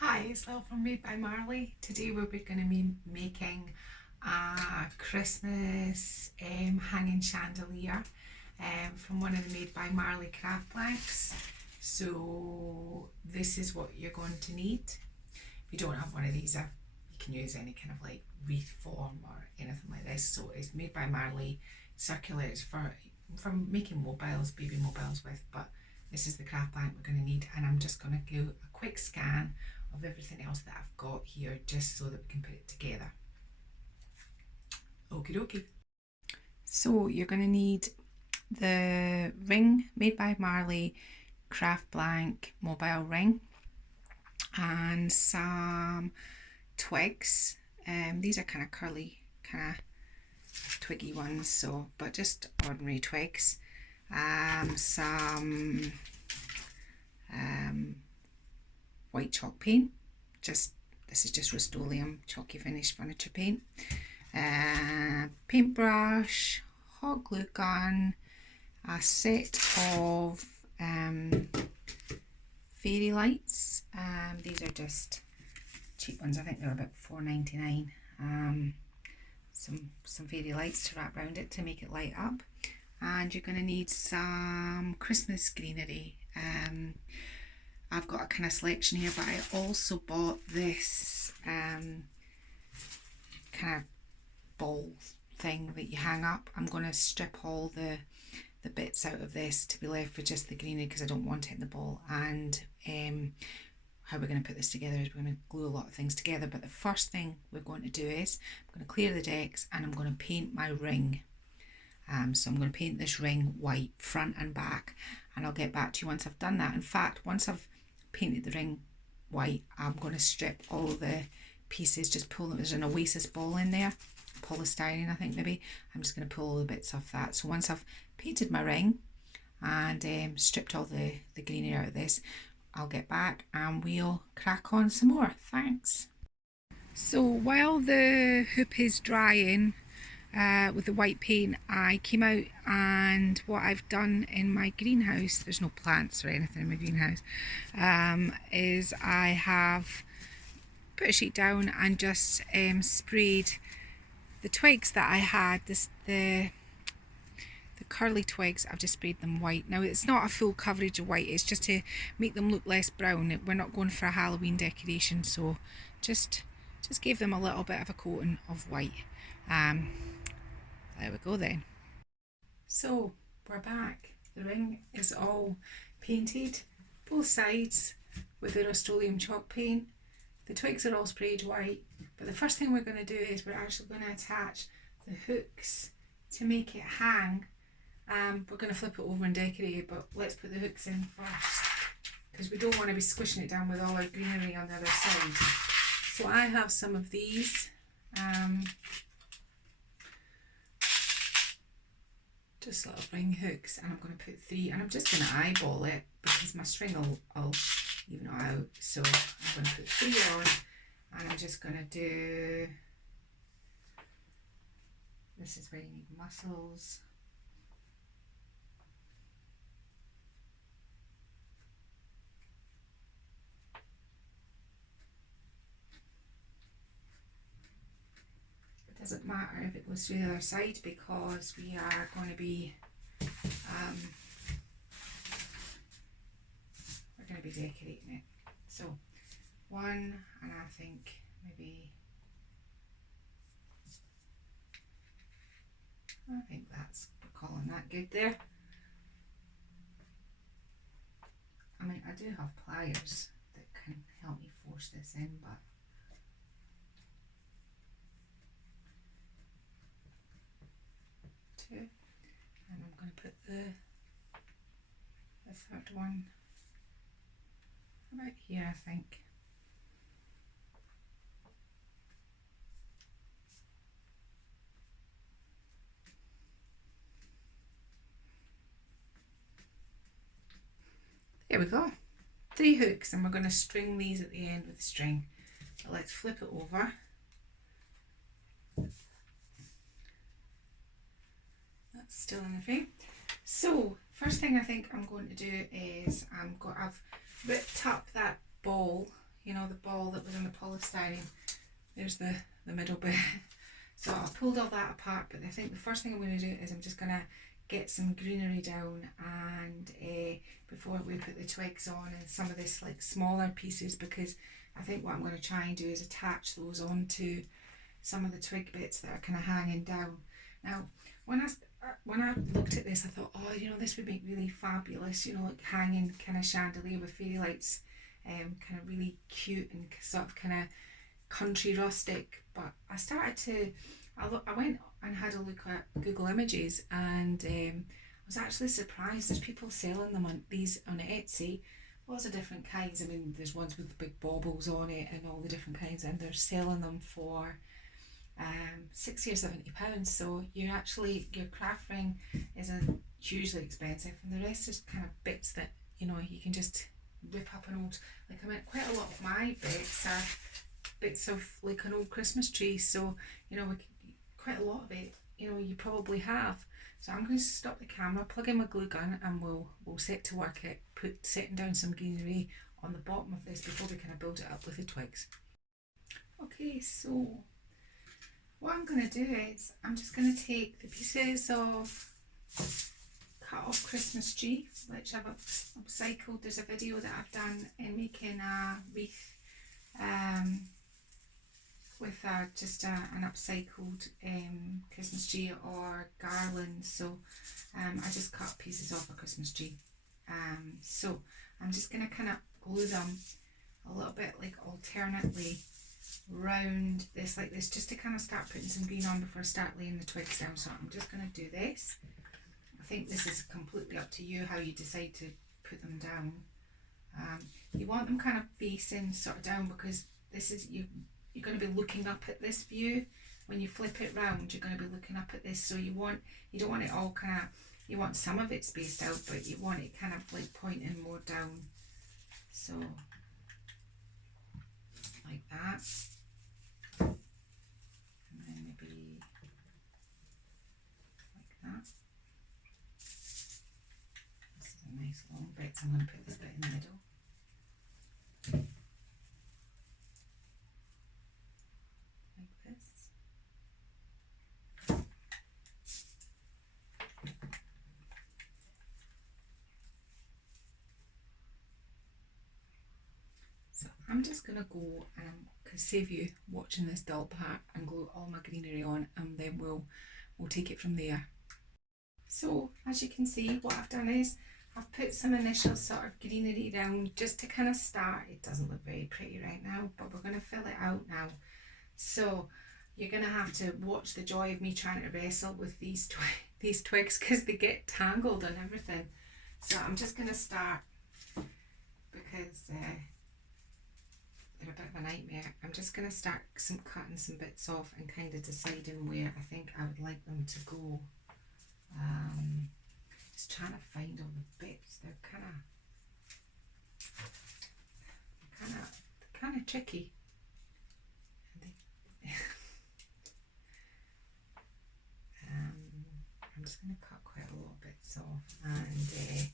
Hi, it's Lil from Made by Marley. Today we're going to be making a Christmas hanging chandelier from one of the Made by Marley craft blanks. So this is what you're going to need. If you don't have one of these, you can use any kind of like wreath form or anything like this. So it's Made by Marley circular. It's for making mobiles, baby mobiles with, but this is the craft blank we're going to need, and I'm just going to do a quick scan of everything else that I've got here just so that we can put it together. Okie dokie. So you're going to need the ring Made by Marley craft blank mobile ring and some twigs. These are kind of curly, kind of twiggy ones, so but just ordinary twigs. Some white chalk paint. This is just Rust-Oleum chalky finish furniture paint. Paintbrush, hot glue gun, a set of fairy lights. These are just cheap ones. I think they're about $4.99. Some fairy lights to wrap around it to make it light up. And you're going to need some Christmas greenery. I've got a kind of selection here, but I also bought this kind of ball thing that you hang up. I'm going to strip all the bits out of this to be left with just the greenery because I don't want it in the ball. And how we're going to put this together is we're going to glue a lot of things together, but the first thing we're going to do is I'm going to clear the decks and I'm going to paint my ring. So I'm going to paint this ring white front and back, and I'll get back to you once I've done that. In fact, once I've painted the ring white, I'm going to strip all the pieces, just pull them. There's an Oasis ball in there, polystyrene I think maybe. I'm just going to pull all the bits off that. So once I've painted my ring and stripped all the greenery out of this, I'll get back and we'll crack on some more. Thanks. So while the hoop is drying with the white paint, I came out, and what I've done in my greenhouse, there's no plants or anything in my greenhouse, is I have put a sheet down and just sprayed the twigs that I had, the curly twigs. I've just sprayed them white. Now it's not a full coverage of white, it's just to make them look less brown. We're not going for a Halloween decoration, so just gave them a little bit of a coating of white. There we go then. So we're back. The ring is all painted, both sides, with the Rust-Oleum chalk paint. The twigs are all sprayed white, but the first thing we're going to do is we're actually going to attach the hooks to make it hang. We're going to flip it over and decorate it, but let's put the hooks in first because we don't want to be squishing it down with all our greenery on the other side. So I have some of these. Just little ring hooks, and I'm going to put 3, and I'm just going to eyeball it because my string will even it out. So I'm going to put 3 on, and I'm just going to do, this is where you need muscles. It doesn't matter if it goes through the other side because we are going to be decorating it. So 1, and I think maybe, that's, we're calling that good there. I mean, I do have pliers that can help me force this in, but two, and I'm going to put the third one about here, I think. There we go. 3 hooks, and we're going to string these at the end with string. So let's flip it over. That's still in the frame. So first thing I think I'm going to do is I've ripped up that ball, you know, the ball that was in the polystyrene. There's the middle bit. So I pulled all that apart, but I think the first thing I'm going to do is I'm just going to get some greenery down, and before we put the twigs on and some of this like smaller pieces, because I think what I'm going to try and do is attach those onto some of the twig bits that are kind of hanging down. Now, when I looked at this, I thought, oh, you know, this would make really fabulous, you know, like hanging kind of chandelier with fairy lights, kind of really cute and sort of kind of country rustic. But I went and had a look at Google Images, and I was actually surprised. There's people selling them on Etsy, lots of different kinds. I mean, there's ones with big baubles on it and all the different kinds, and they're selling them for £60 or £70. So your craft ring isn't hugely expensive, and the rest is kind of bits that, you know, you can just rip up an old, like, I mean, quite a lot of my bits are bits of like an old Christmas tree, so you know, quite a lot of it, you know, you probably have. So I'm going to stop the camera, plug in my glue gun, and we'll set to work at setting down some greenery on the bottom of this before we kind of build it up with the twigs. Okay, so what I'm going to do is I'm just going to take the pieces of cut off Christmas tree, which I've upcycled. There's a video that I've done in making a wreath with just an upcycled Christmas tree or garland. So I just cut pieces off a Christmas tree. So I'm just going to kind of glue them a little bit like alternately round this like this, just to kind of start putting some green on before I start laying the twigs down. So I'm just going to do this. I think this is completely up to you how you decide to put them down. You want them kind of facing sort of down, because this is you're going to be looking up at this view. When you flip it round, you're going to be looking up at this, so you don't want it all kind of, you want some of it spaced out, but you want it kind of like pointing more down, so like that, and then maybe like that. This is a nice long bit, so I'm going to put this bit in the middle. I'm just going to go and save you watching this dull part and glue all my greenery on, and then we'll take it from there. So as you can see, what I've done is I've put some initial sort of greenery down just to kind of start. It doesn't look very pretty right now, but we're going to fill it out now. So you're going to have to watch the joy of me trying to wrestle with these twigs, because they get tangled and everything. So I'm just going to start, because they're a bit of a nightmare. I'm just going to start cutting some bits off and kind of deciding where I think I would like them to go. Just trying to find all the bits. They're kind of tricky. I'm just going to cut quite a lot of bits off, and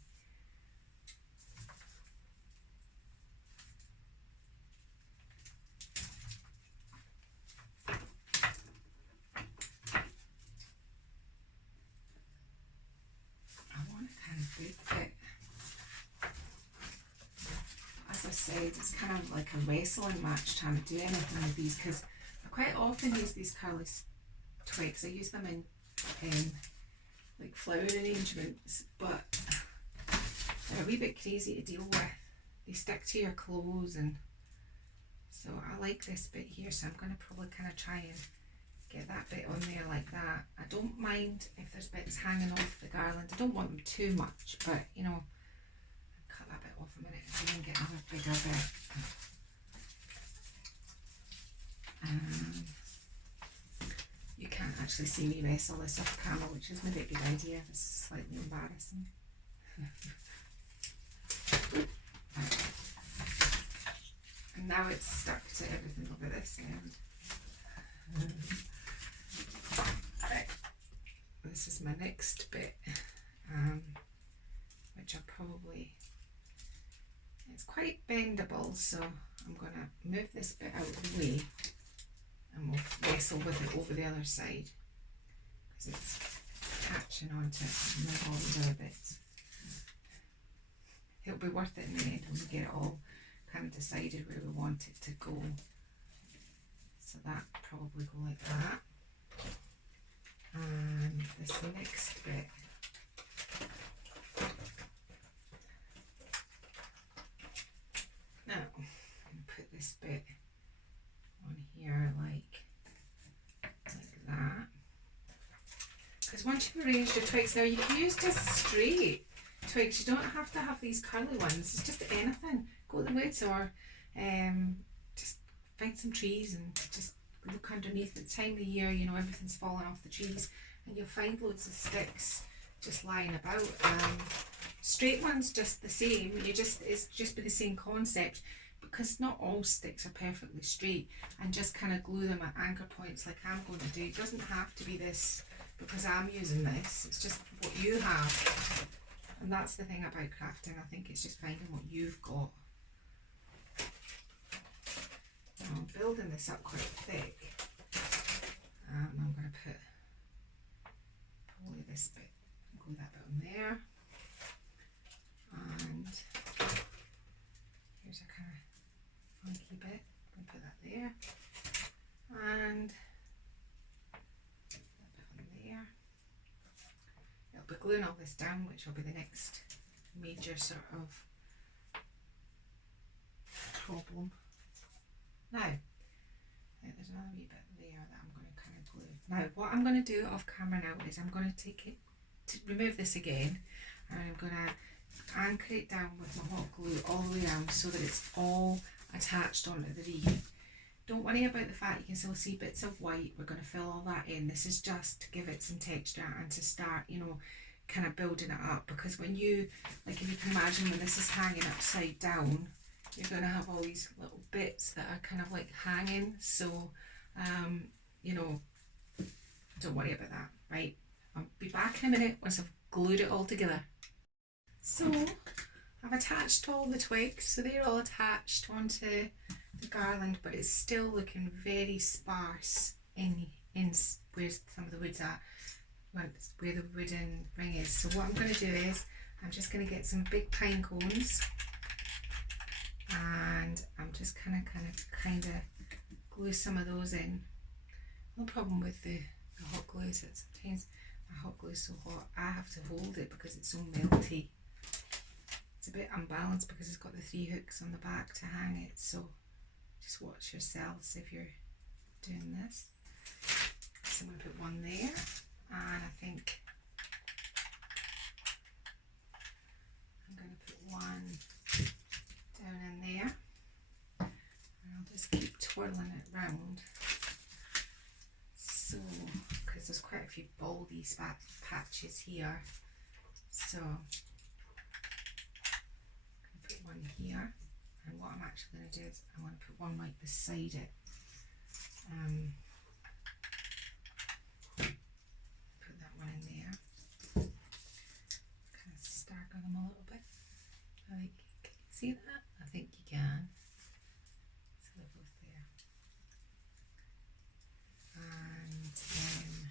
big bit. As I said, it's kind of like a wrestling match trying to do anything with these, because I quite often use these curly twigs. I use them in like flower arrangements, but they're a wee bit crazy to deal with. They stick to your clothes, and so I like this bit here, so I'm going to probably kind of try and get that bit on there like that. I don't mind if there's bits hanging off the garland. I don't want them too much, but you know, I'll cut that bit off a minute so we can get another bigger bit. You can't actually see me wrestle this off camera, which is maybe a good idea. This is slightly embarrassing. And now it's stuck to everything over this end. Right, this is my next bit, which I probably, it's quite bendable, so I'm going to move this bit out of the way and we'll wrestle with it over the other side because it's attaching onto it and move all these other bits. It'll be worth it in the end when we get it all kind of decided where we want it to go. So that probably go like that. And this next bit, now I'm going to put this bit on here like that. Because once you've arranged your twigs, now you can use just straight twigs. You don't have to have these curly ones. It's just anything. Go to the woods or just find some trees and just look underneath. At the time of the year, you know, everything's falling off the trees and you'll find loads of sticks just lying about. Straight ones just the same. It's just be the same concept, because not all sticks are perfectly straight, and just kind of glue them at anchor points like I'm going to do. It doesn't have to be this because I'm using this. It's just what you have. And that's the thing about crafting. I think it's just finding what you've got. Now I'm building this up quite thick. I'm going to put probably this bit, glue that bit on there. And here's a kind of funky bit. I'm going to put that there. And that bit on there. I'll be gluing all this down, which will be the next major sort of problem. Now, there's another wee bit there that I'm going to kind of glue. Now, what I'm going to do off camera now is I'm going to take it, to remove this again, and I'm going to anchor it down with my hot glue all the way around so that it's all attached onto the wreath. Don't worry about the fact you can still see bits of white. We're going to fill all that in. This is just to give it some texture and to start, you know, kind of building it up. Because when you, like if you can imagine when this is hanging upside down, you're going to have all these little bits that are kind of like hanging. So, you know, don't worry about that, right? I'll be back in a minute once I've glued it all together. So, I've attached all the twigs, so they're all attached onto the garland, but it's still looking very sparse in where some of the wood's at, where the wooden ring is. So what I'm going to do is, I'm just going to get some big pine cones, and I'm just kind of glue some of those in. No problem with the hot glue is that sometimes my hot glue is so hot I have to hold it because it's so melty. It's a bit unbalanced because it's got the 3 hooks on the back to hang it, so just watch yourselves if you're doing this. So I'm going to put one there, and I think I'm going to put one down in there, and I'll just keep twirling it round. So, because there's quite a few baldy patches here, so one here, and what I'm actually going to do is I want to put one right beside it. Put that one in there. Kind of stagger them a little bit. I think, can you see that? I think you can. So they're both there. And then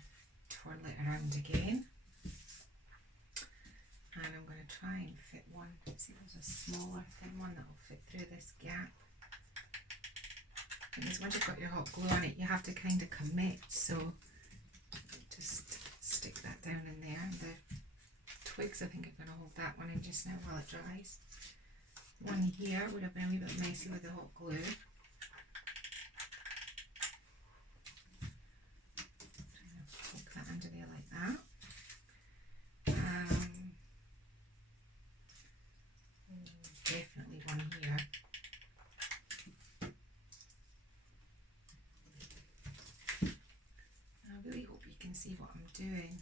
twirl it around again. And I'm going to try and fit one. See, there's a smaller thin one that will fit through this gap. Because once you've got your hot glue on it, you have to kind of commit. So just stick that down in there. And the twigs, I think, are going to hold that one in just now while it dries. One here would have been a wee bit messy with the hot glue. Trying to poke that under there like that. Definitely one here. I really hope you can see what I'm doing.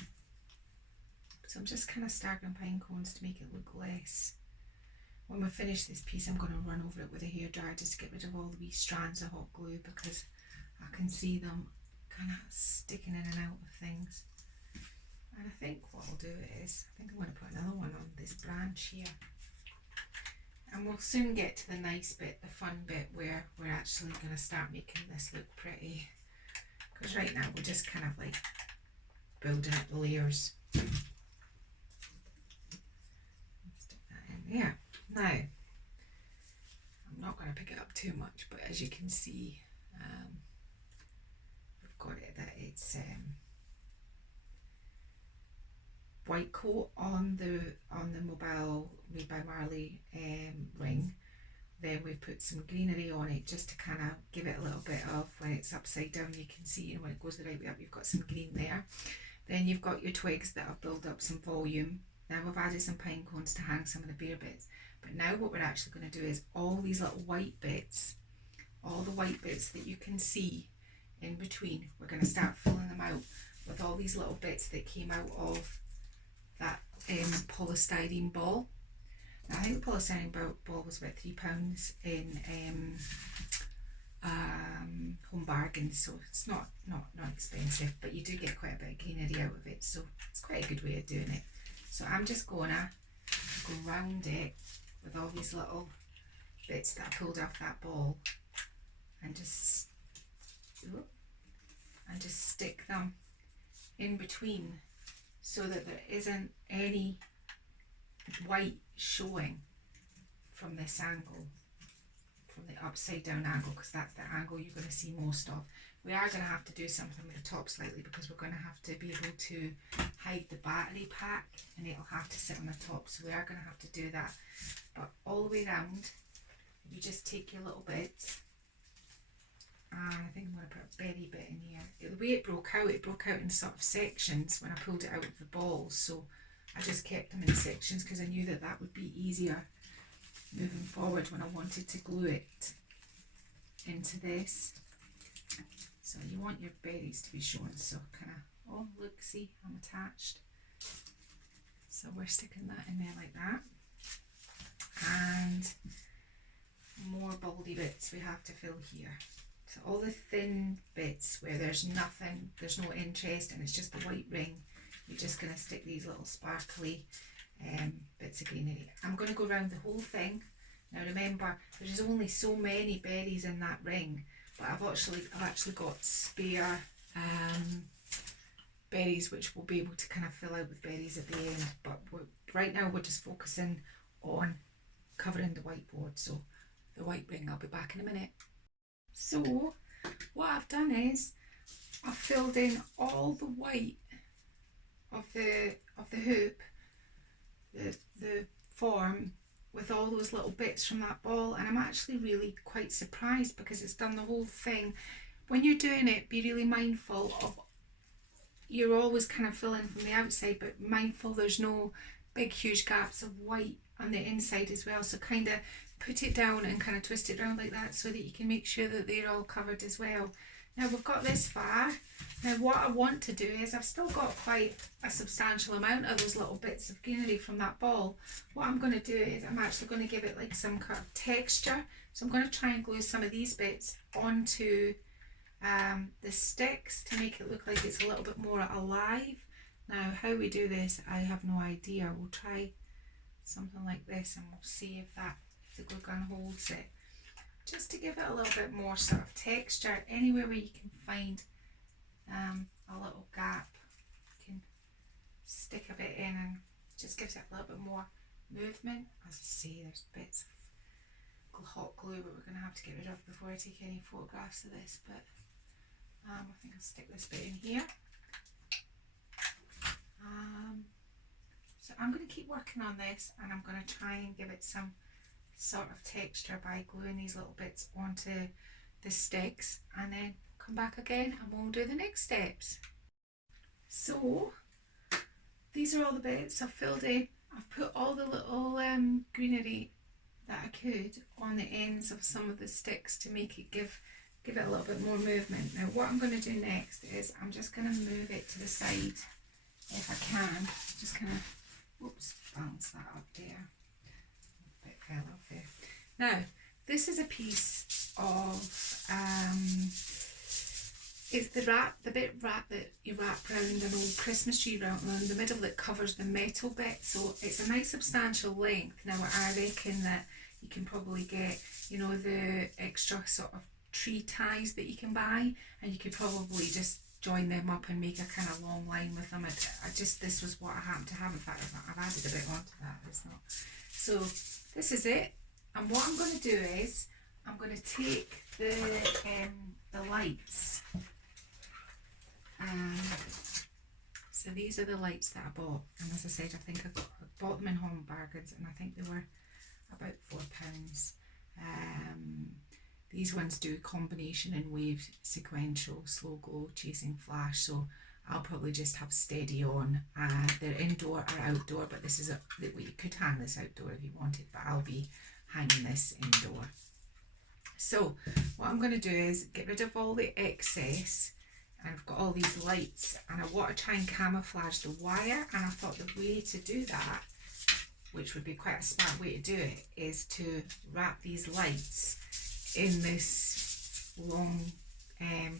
So I'm just kind of staggering pine cones to make it look less. When we finish this piece, I'm going to run over it with a hairdryer just to get rid of all the wee strands of hot glue, because I can see them kind of sticking in and out of things. And I think what I'll do is, I think I'm going to put another one on this branch here. And we'll soon get to the nice bit, the fun bit, where we're actually going to start making this look pretty. Because right now we're just kind of like building up the layers. Stick that in there. Now, I'm not going to pick it up too much, but as you can see, we've got it that it's white coat on the Mobile Made by Marley ring. Then we've put some greenery on it just to kind of give it a little bit of, when it's upside down you can see, when it goes the right way up you've got some green there. Then you've got your twigs that have built up some volume. Now we've added some pine cones to hang some of the bare bits. But now what we're actually going to do is all these little white bits, all the white bits that you can see in between, we're going to start filling them out with all these little bits that came out of that polystyrene ball. Now, I think the polystyrene ball was about £3 in Home Bargains, so it's not expensive, but you do get quite a bit of greenery out of it, so it's quite a good way of doing it. So I'm just gonna go round it with all these little bits that I pulled off that ball, and just stick them in between so that there isn't any white showing from this angle, from the upside down angle, because that's the angle you're going to see most of. We are going to have to do something with the top slightly, because we're going to have to be able to hide the battery pack, and it'll have to sit on the top, so we are going to have to do that. But all the way around, you just take your little bits, and I think I'm going to put a berry bit in here. The way it broke out in sort of sections when I pulled it out of the balls, so I just kept them in sections because I knew that that would be easier moving forward when I wanted to glue it into this. So you want your berries to be shown, so kind of, oh look, see, I'm attached. So we're sticking that in there like that. And more baldy bits we have to fill here. So all the thin bits where there's nothing, there's no interest, and it's just the white ring, you're just going to stick these little sparkly bits of greenery. I'm going to go around the whole thing. Now remember, there's only so many berries in that ring, but I've actually got spare berries which we'll be able to kind of fill out with berries at the end. But right now we're just focusing on covering the whiteboard, so the white ring. I'll be back in a minute. So what I've done is I've filled in all the white of the hoop, the form, with all those little bits from that ball, and I'm actually really quite surprised because it's done the whole thing. When you're doing it, be really mindful of, you're always kind of filling from the outside, but mindful there's no big huge gaps of white on the inside as well, so kind of put it down and kind of twist it around like that so that you can make sure that they're all covered as well. Now we've got this far. Now what I want to do is, I've still got quite a substantial amount of those little bits of greenery from that ball. What I'm going to do is I'm actually going to give it like some kind of texture. So I'm going to try and glue some of these bits onto the sticks to make it look like it's a little bit more alive. Now how we do this, I have no idea. We'll try something like this and we'll see if the glue gun holds it. Just to give it a little bit more sort of texture, anywhere where you can find a little gap, you can stick a bit in, and just gives it a little bit more movement. As I say, there's bits of hot glue that we're going to have to get rid of before I take any photographs of this, but I think I'll stick this bit in here. So I'm going to keep working on this, and I'm going to try and give it some sort of texture by gluing these little bits onto the sticks, and then come back again and we'll do the next steps. So these are all the bits I've filled in. I've put all the little greenery that I could on the ends of some of the sticks to make it give it a little bit more movement. Now what I'm going to do next is I'm just going to move it to the side if I can. Just kind of, whoops, bounce that up there. Bit fell off there. Now this is a piece of it's the bit wrap that you wrap around an old Christmas tree around the middle that covers the metal bit, so it's a nice substantial length. Now I reckon that you can probably get, you know, the extra sort of tree ties that you can buy, and you could probably just join them up and make a kind of long line with them. This was what I happened to have. In fact, I've added a bit onto that. It's not. So this is it. And what I'm going to do is I'm going to take the lights. So these are the lights that I bought, and as I said, I think I bought them in Home Bargains, and I think they were about £4. These ones do combination and wave, sequential, slow glow, chasing flash, so I'll probably just have steady on. They're indoor or outdoor, but this is you could hang this outdoor if you wanted, but I'll be hanging this indoor. So what I'm going to do is get rid of all the excess, and I've got all these lights, and I want to try and camouflage the wire, and I thought the way to do that, which would be quite a smart way to do it, is to wrap these lights in this long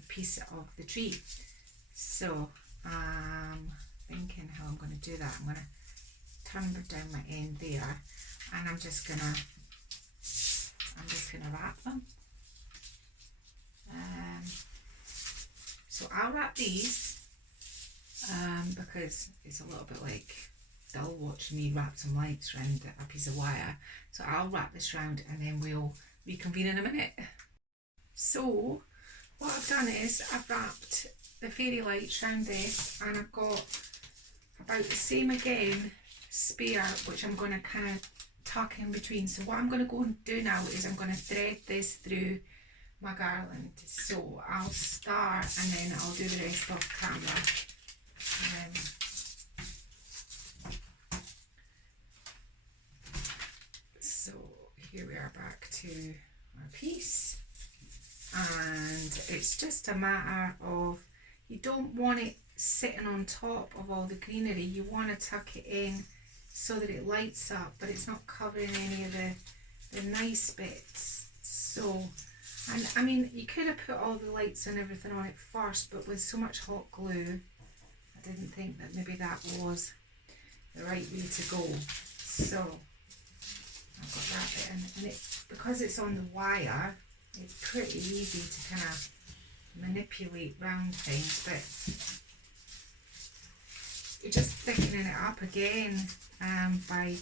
piece of the tree. So I'm thinking how I'm going to do that. I'm going to turn down my end there, and I'm just gonna wrap them. So I'll wrap these because it's a little bit like dull watching me wrap some lights around a piece of wire. So I'll wrap this round, and then we'll reconvene in a minute. So what I've done is I've wrapped the fairy lights around this, and I've got about the same again spare, which I'm going to kind of tuck in between. So what I'm going to go and do now is I'm going to thread this through my garland. So I'll start, and then I'll do the rest off camera. So here we are back to our piece, and it's just a matter of, you don't want it sitting on top of all the greenery. You want to tuck it in so that it lights up, but it's not covering any of the nice bits. So, and I mean, you could have put all the lights and everything on it first, but with so much hot glue, I didn't think that maybe that was the right way to go. So I've got that bit in, and because it's on the wire, it's pretty easy to kind of manipulate round things, but you're just thickening it up again by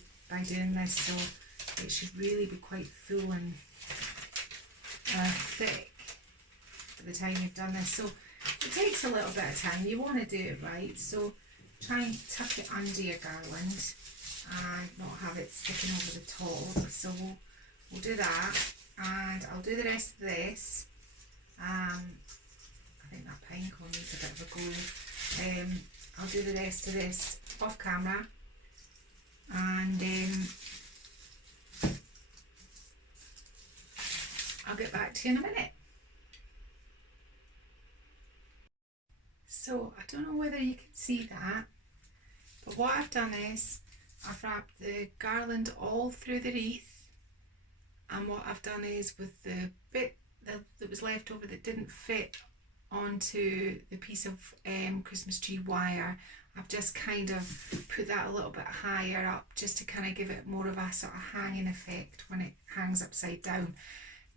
doing this, so it should really be quite full and thick by the time you've done this. So it takes a little bit of time. You want to do it right, so try and tuck it under your garland and not have it sticking over the top. So we'll do that, and I'll do the rest of this. I think that pinecone needs a bit of a go. I'll do the rest of this off camera, and I'll get back to you in a minute. So I don't know whether you can see that, but what I've done is I've wrapped the garland all through the wreath, and what I've done is with the bit that was left over that didn't fit onto the piece of Christmas tree wire, I've just kind of put that a little bit higher up, just to kind of give it more of a sort of hanging effect when it hangs upside down.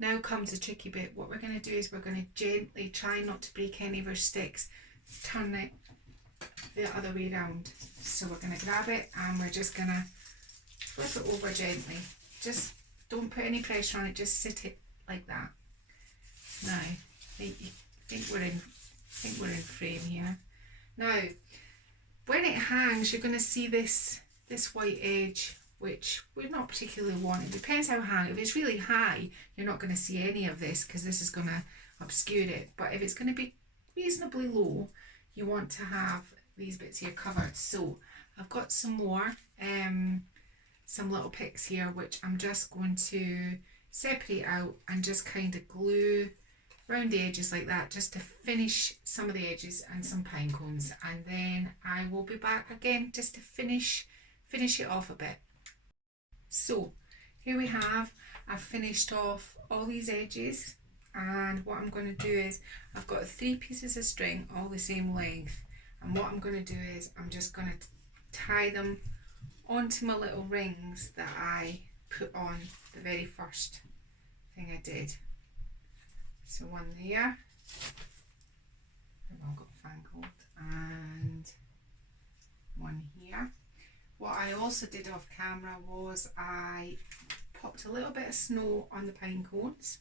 Now comes the tricky bit. What we're going to do is we're going to gently, try not to break any of our sticks, turn it the other way around. So we're going to grab it, and we're just going to flip it over gently. Just don't put any pressure on it, just sit it like that. Now, I think we're in frame here. Now, when it hangs, you're going to see this white edge, which we're not particularly wanting. It depends how high. If it's really high, you're not going to see any of this, because this is going to obscure it. But if it's going to be reasonably low, you want to have these bits here covered. So I've got some more, some little picks here, which I'm just going to separate out and just kind of glue around the edges like that, just to finish some of the edges and some pine cones, and then I will be back again just to finish it off a bit. So here we have, I've finished off all these edges, and what I'm going to do is I've got 3 pieces of string all the same length, and what I'm going to do is I'm just going to tie them onto my little rings that I put on the very first thing I did. So one there, I've all got fan cold, and one here. What I also did off camera was I popped a little bit of snow on the pine cones.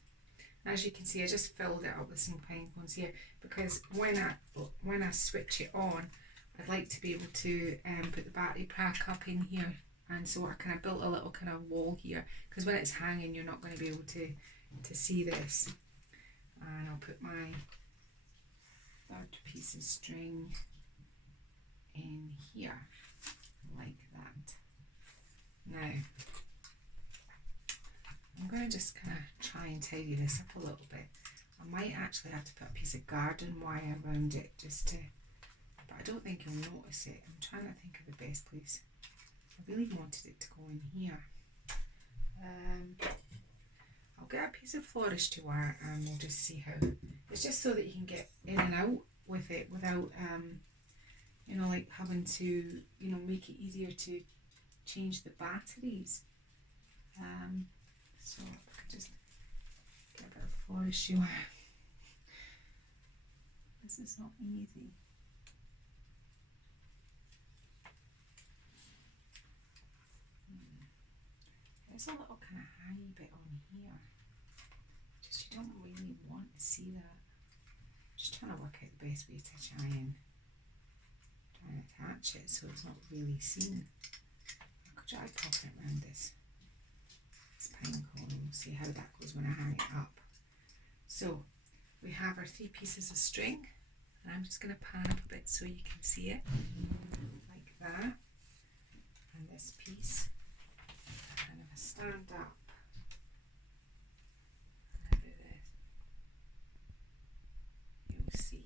And as you can see, I just filled it up with some pine cones here, because when I switch it on, I'd like to be able to put the battery pack up in here, and so I kind of built a little kind of wall here, because when it's hanging you're not going to be able to see this. And I'll put my third piece of string in here like that. Now I'm going to just kind of try and tidy this up a little bit. I might actually have to put a piece of garden wire around it just to, but I don't think you'll notice it. I'm trying to think of the best place. I really wanted it to go in here. I'll get a piece of floristry wire and we'll just see how. It's just so that you can get in and out with it without, you know, like having to, you know, make it easier to change the batteries. So I could just get a bit of floristry wire. This is not easy. There's a little kind of hangy bit on here. Just you don't really want to see that. Just trying to work out the best way to try and attach it so it's not really seen. I could try popping it around this pine cone and we'll see how that goes when I hang it up. So we have our 3 pieces of string, and I'm just going to pan up a bit so you can see it like that. And this piece, and if I stand up and I do this, you'll see.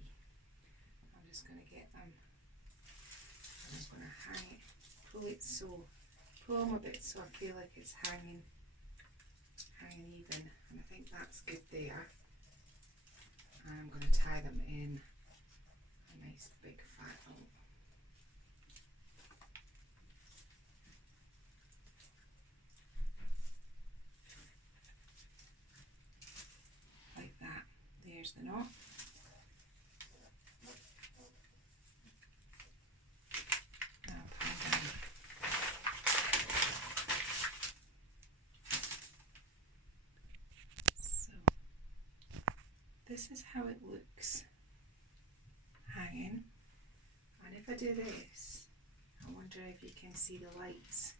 I'm just going to get them, I'm just going to hang it, pull them a bit so I feel like it's hanging even, and I think that's good there. And I'm going to tie them in a nice big fat knot. Like that. There's the knot. Now pull down. This is how it looks hanging, and if I do this, I wonder if you can see the lights.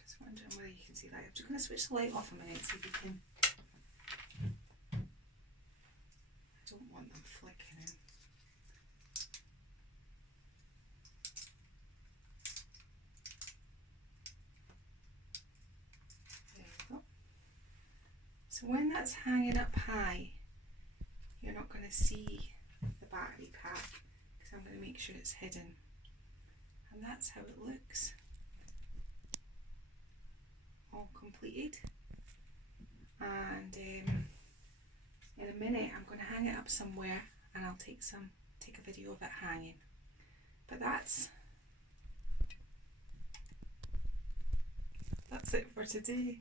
Just wondering whether you can see that. I'm just going to switch the light off a minute, see if you can. I don't want them flickering. So when that's hanging up high, you're not going to see the battery pack, because I'm going to make sure it's hidden. And that's how it looks. All completed. And in a minute I'm going to hang it up somewhere, and I'll take a video of it hanging. But that's it for today.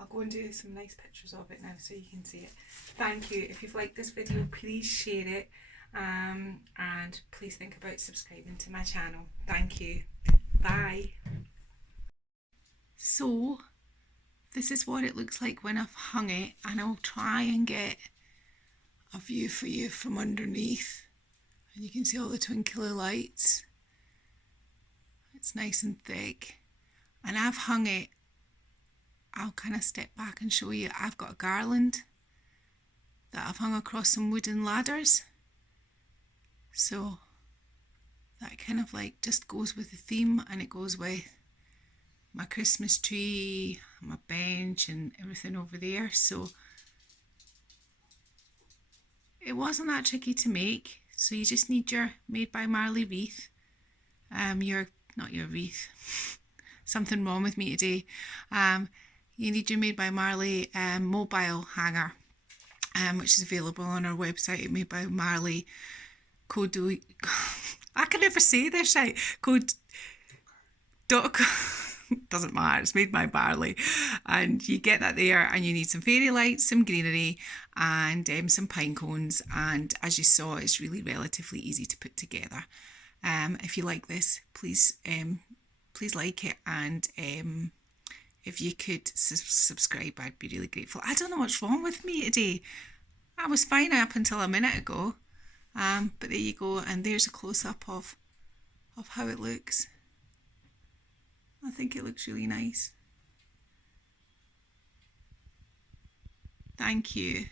I'll go and do some nice pictures of it now so you can see it. Thank you. If you've liked this video, please share it, and please think about subscribing to my channel. Thank you. Bye. So this is what it looks like when I've hung it, and I'll try and get a view for you from underneath, and you can see all the twinkly lights. It's nice and thick, and I've hung it. I'll kind of step back and show you. I've got a garland that I've hung across some wooden ladders, so that kind of like just goes with the theme, and it goes with my Christmas tree, my bench and everything over there. So it wasn't that tricky to make. So you just need your Made by Marley wreath, not your wreath, something wrong with me today. You need your Made by Marley mobile hanger, which is available on our website at madebymarley.co.uk. code, I can never say this right, code dot doesn't matter, it's made by Marley, and you get that there, and you need some fairy lights, some greenery, and some pine cones. And as you saw, it's really relatively easy to put together. If you like this, please like it, and if you could subscribe, I'd be really grateful. I don't know what's wrong with me today. I was fine up until a minute ago, but there you go, and there's a close-up of how it looks. I think it looks really nice. Thank you.